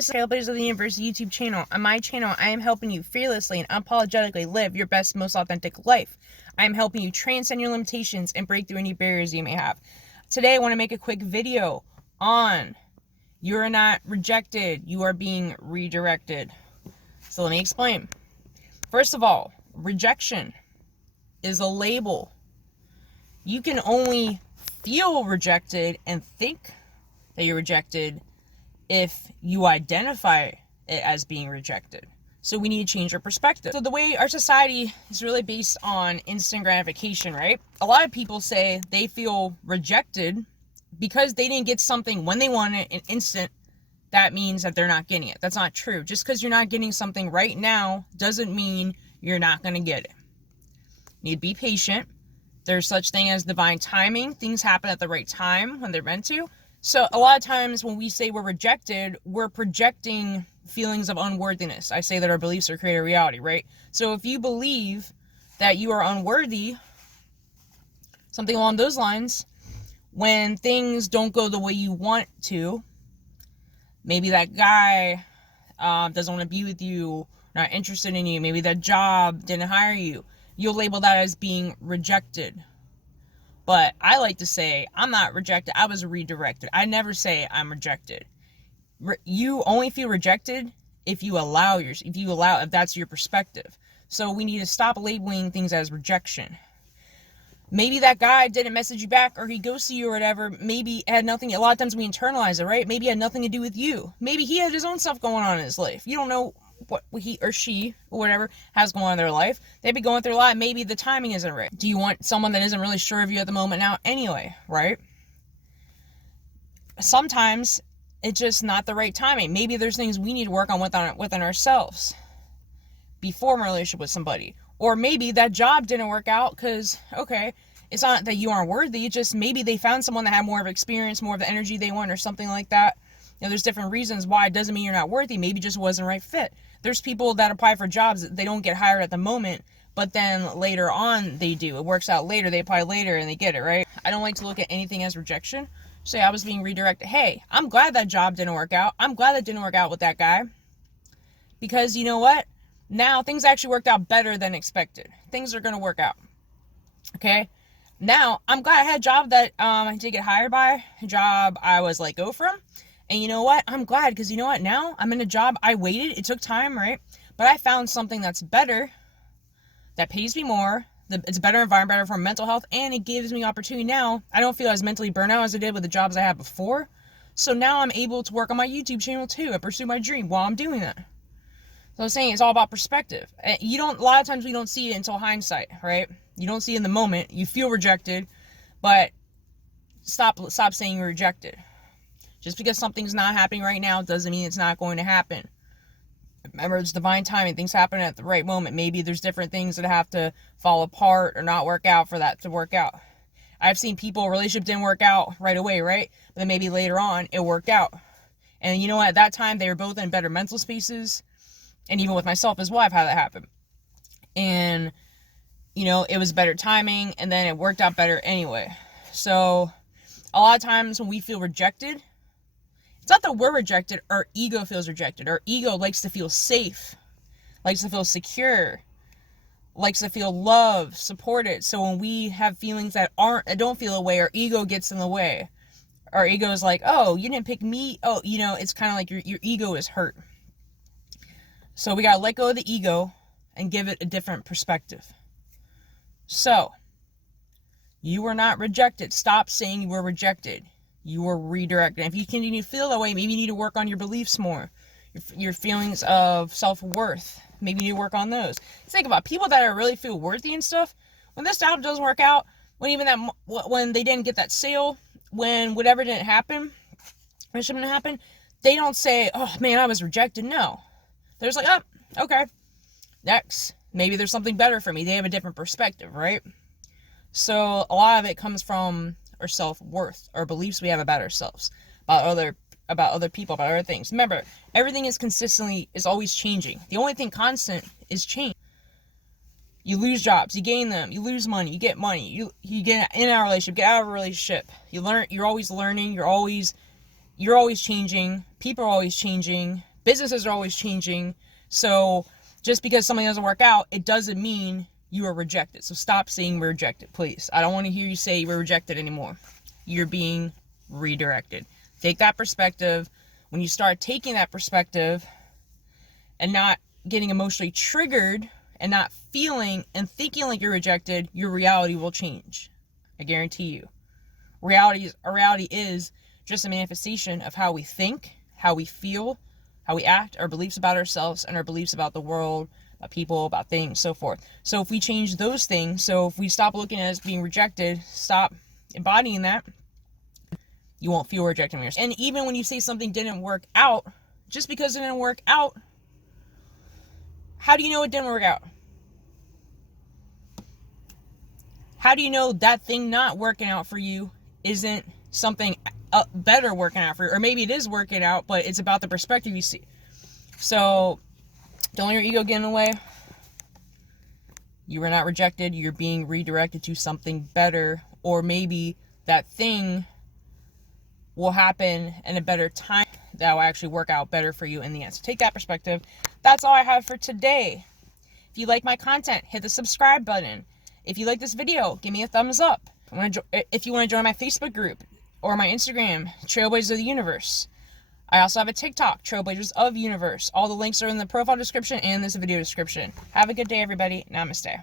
Trailblazers of the Universe YouTube channel. On my channel, I am helping you fearlessly and unapologetically live your best, most authentic life. I am helping you transcend your limitations and break through any barriers you may have. Today, I want to make a quick video on you are not rejected, you are being redirected. So let me explain. First of all, rejection is a label. You can only feel rejected and think that you're rejected if you identify it as being rejected. So we need to change our perspective. So the way our society is really based on instant gratification, right? A lot of people say they feel rejected because they didn't get something when they want it in instant. That means that they're not getting it. That's not true. Just because you're not getting something right now doesn't mean you're not going to get it. You need to be patient. There's such thing as divine timing. Things happen at the right time when they're meant to. So a lot of times when we say we're rejected, we're projecting feelings of unworthiness. I say that our beliefs are create a reality, right? So if you believe that you are unworthy, something along those lines, when things don't go the way you want to, maybe that guy doesn't want to be with you, not interested in you, maybe that job didn't hire you, you'll label that as being rejected. But I like to say, I'm not rejected, I was redirected. I never say I'm rejected. You only feel rejected if if that's your perspective. So we need to stop labeling things as rejection. Maybe that guy didn't message you back or he ghosted you or whatever. Maybe it had nothing, a lot of times we internalize it, right? Maybe it had nothing to do with you. Maybe he had his own stuff going on in his life. You don't know what he or she or whatever has going on in their life. They'd be going through a lot. Maybe the timing isn't right. Do you want someone that isn't really sure of you at the moment now anyway, right? Sometimes it's just not the right timing. Maybe there's things we need to work on within ourselves before a relationship with somebody. Or maybe that job didn't work out because, okay, it's not that you aren't worthy. It's just maybe they found someone that had more of experience, more of the energy they want or something like that. You know, there's different reasons why. It doesn't mean you're not worthy. Maybe it just wasn't the right fit. There's people that apply for jobs that they don't get hired at the moment, but then later on they do. It works out later. They apply later and they get it, right? I don't like to look at anything as rejection. Say I was being redirected. Hey, I'm glad that job didn't work out. I'm glad that didn't work out with that guy. Because you know what? Now things actually worked out better than expected. Things are going to work out. Okay? Now, I'm glad I had a job that I did get hired by, a job I was let go from. And you know what? I'm glad because you know what? Now I'm in a job. I waited. It took time, right? But I found something that's better, that pays me more. It's a better environment, better for mental health, and it gives me opportunity now. I don't feel as mentally burnt out as I did with the jobs I had before. So now I'm able to work on my YouTube channel too and pursue my dream while I'm doing that. So I'm saying it's all about perspective. A lot of times we don't see it until hindsight, right? You don't see it in the moment. You feel rejected, but stop saying you're rejected. Just because something's not happening right now doesn't mean it's not going to happen. Remember, it's divine timing. Things happen at the right moment. Maybe there's different things that have to fall apart or not work out for that to work out. I've seen people, relationship didn't work out right away, right? But then maybe later on it worked out. And you know what? At that time, they were both in better mental spaces. And even with myself as well, I've had that happen. And, you know, it was better timing, and then it worked out better anyway. So, a lot of times when we feel rejected, it's not that we're rejected, our ego feels rejected. Our ego likes to feel safe, likes to feel secure, likes to feel loved, supported. So when we have feelings that don't feel away, our ego gets in the way. Our ego is like, oh, you didn't pick me. Oh, you know, it's kind of like your ego is hurt. So we got to let go of the ego and give it a different perspective. So, you were not rejected. Stop saying you were rejected. You were redirected. And if you continue to feel that way, maybe you need to work on your beliefs more. Your feelings of self-worth. Maybe you need to work on those. Think about people that really feel worthy and stuff. When this job doesn't work out, when they didn't get that sale, when whatever didn't happen, or shouldn't happen, they don't say, oh man, I was rejected. No. They're just like, oh, okay. Next. Maybe there's something better for me. They have a different perspective, right? So a lot of it comes from our self-worth, our beliefs we have about ourselves, about other people, about other things. Remember, everything is always changing. The only thing constant is change. You lose jobs, you gain them, you lose money, you get money, you get in a relationship, get out of a relationship. You're always learning, you're always changing, people are always changing, Businesses are always changing. So just because something doesn't work out, it doesn't mean you are rejected. So stop saying we're rejected, please. I don't want to hear you say we're rejected anymore. You're being redirected. Take that perspective. When you start taking that perspective and not getting emotionally triggered and not feeling and thinking like you're rejected, your reality will change. I guarantee you. Reality is just a manifestation of how we think, how we feel, how we act, our beliefs about ourselves, and our beliefs about the world, about people, about things, so forth. So if we change those things, so if we stop looking at it as being rejected, stop embodying that, you won't feel rejected from yourself. And even when you say something didn't work out, just because it didn't work out, how do you know it didn't work out? How do you know that thing not working out for you isn't something better working out for you? Or maybe it is working out, but it's about the perspective you see. So don't let your ego get in the way. You were not rejected. You're being redirected to something better. Or maybe that thing will happen in a better time that will actually work out better for you in the end. So take that perspective. That's all I have for today. If you like my content, hit the subscribe button. If you like this video, give me a thumbs up. If you want to join my Facebook group or my Instagram, Trailblazers of the Universe. I also have a TikTok, Trailblazers of Universe. All the links are in the profile description and this video description. Have a good day, everybody. Namaste.